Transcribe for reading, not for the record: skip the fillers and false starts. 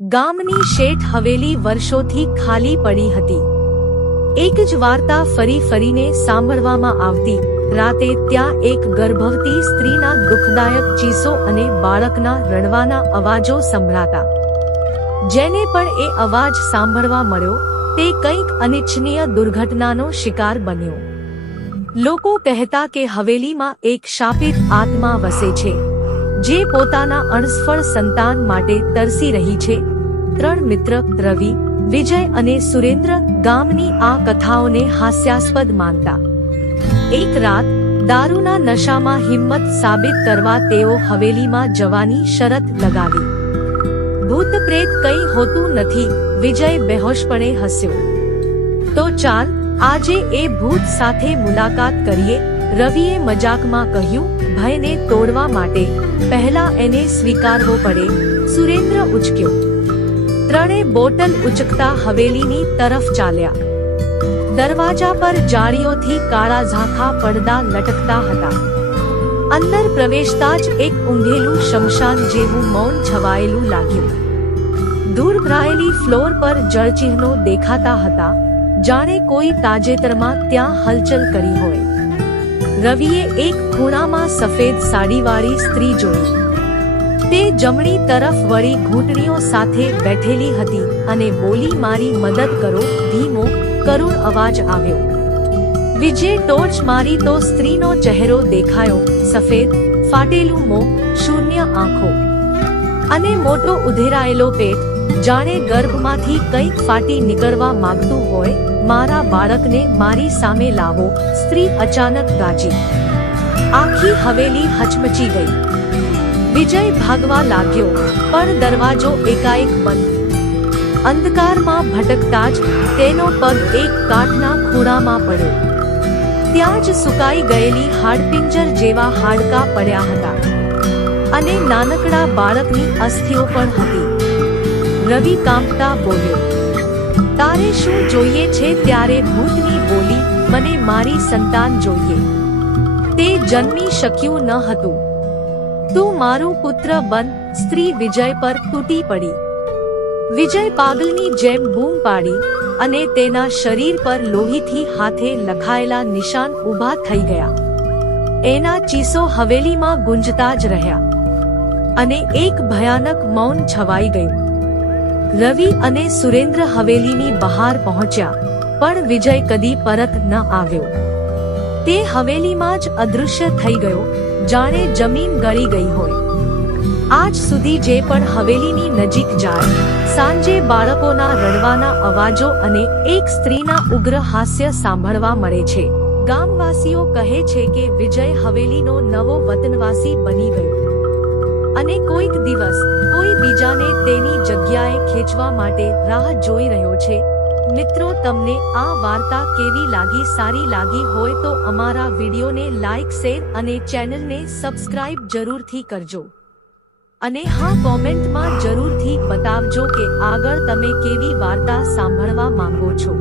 ગામની શેઠ હવેલી વર્ષોથી ખાલી પડી હતી. એક જ વાર્તા ફરી ફરીને સાંભળવામાં આવતી. રાતે ત્યાં એક ગર્ભવતી સ્ત્રીના દુઃખદાયક ચીસો અને બાળકના રડવાના અવાજો સંભળાતા. જેને પણ એ અવાજ સાંભળવા મળ્યો તે કંઈક અનિચ્છનીય દુર્ઘટનાનો શિકાર બન્યો. લોકો કહેતા કે હવેલીમાં એક શાપિત આત્મા વસે છે, જે પોતાના અણસફળ સંતાન માટે તરસી રહી છે. 3 મિત્ર રવિ, વિજય અને સુરેન્દ્ર ગામની આ કથાઓને હાસ્યાસ્પદ માનતા. એક રાત દારૂના નશામાં હિંમત સાબિત કરવા તેઓ હવેલીમાં જવાની શરત લગાવી. ભૂત પ્રેત કંઈ હોતું નથી, વિજય બેહોશપણે હસ્યો. તો ચાલ આજે એ ભૂત સાથે મુલાકાત કરીએ, રવિએ મજાકમાં કહ્યું. ભયને તોડવા માટે પહેલા એને સ્વીકારવો પડે, સુરેન્દ્ર ઉચક્યો. 3 બોટલ ઉચકતા હવેલીની તરફ ચાલ્યા. દરવાજા પર જાળીઓથી કાળા ઝાંખા પડદા લટકતા હતા. અંદર પ્રવેશતા જ એક ઊંઘેલું શમશાન જેવું મૌન છવાયેલું લાગ્યું. દૂર ભરાયેલી ફ્લોર પર જળચિહ્નો દેખાતા હતા, જાણે કોઈ તાજેતરમાં ત્યાં હલચલ કરી હોય. રવિએ એક ખૂણામાં સફેદ સાડીવાળી સ્ત્રી જોઈ. તે જમણી તરફ વળી ઘૂંટણીઓ સાથે બેઠેલી હતી અને બોલી, મારી મદદ કરો. ધીમો કરુણ અવાજ આવ્યો. વિજય ટોર્ચ મારી તો સ્ત્રીનો ચહેરો દેખાયો. સફેદ ફાટેલું મોં, શૂન્ય આંખો અને મોટો ઉધેરાયેલો પેટ, જાણે ગર્ભમાંથી કંઈક ફાટી નીકળવા માંગતું હોય. મારા બાળકને મારી સામે લાવો, સ્ત્રી અચાનક ગાજી. આખી હવેલી હચમચી ગઈ. વિજય ભાગવા લાગ્યો, પણ દરવાજો એકાએક બંધ. અંધકારમાં ભટકતા જ તેનો પગ એક કાટના ખૂણામાં પડ્યો. ત્યાં જ સુકાઈ ગયેલી હાડપિંજર જેવા હાડકાં પડ્યા હતા અને નાનકડા બાળકની અસ્થિઓ પણ હતી. રવિ કાંપતા બોલ્યો, તારે શું જોઈએ છે? ત્યારે ભૂતની બોલી, મને મારી સંતાન જોઈએ. તે જન્મી શક્યું ન હતું. તું મારું પુત્ર બન. સ્ત્રી વિજય પર તૂટી પડી. વિજય પાગલની જેમ બૂમ પાડી અને તેના શરીર પર લોહીથી હાથે લખાયેલા નિશાન ઊભા થઈ ગયા. એના ચીસો હવેલીમાં ગુંજતા જ રહ્યા અને એક ભયાનક મૌન છવાઈ ગયું. રવિ અને સુરેન્દ્ર હવેલીની બહાર પહોંચ્યા, પણ વિજય કદી પરત ન આવ્યો. તે હવેલીમાં જ અદૃશ્ય થઈ ગયો, જાણે જમીન ગળી ગઈ હોય. આજ સુધી જે પણ હવેલીની નજીક જાય, સાંજે બાળકોના રડવાના અવાજો અને એક સ્ત્રીના ઉગ્ર હાસ્ય સાંભળવા મળે છે. ગામવાસીઓ કહે છે કે વિજય હવેલીનો નવો વતનવાસી બની ગયો અને કોઈક દિવસ કોઈ બીજાને તેની જગ્યાએ ખેંચવા માટે રાહ જોઈ રહ્યો છે. મિત્રો, તમને આ વાર્તા કેવી લાગી? સારી લાગી હોય તો અમારા વિડીયોને લાઈક, શેર અને ચેનલને સબસ્ક્રાઇબ જરૂરથી કરજો. અને હા, કોમેન્ટમાં જરૂરથી બતાવજો કે આગળ તમે કેવી વાર્તા સાંભળવા માંગો છો.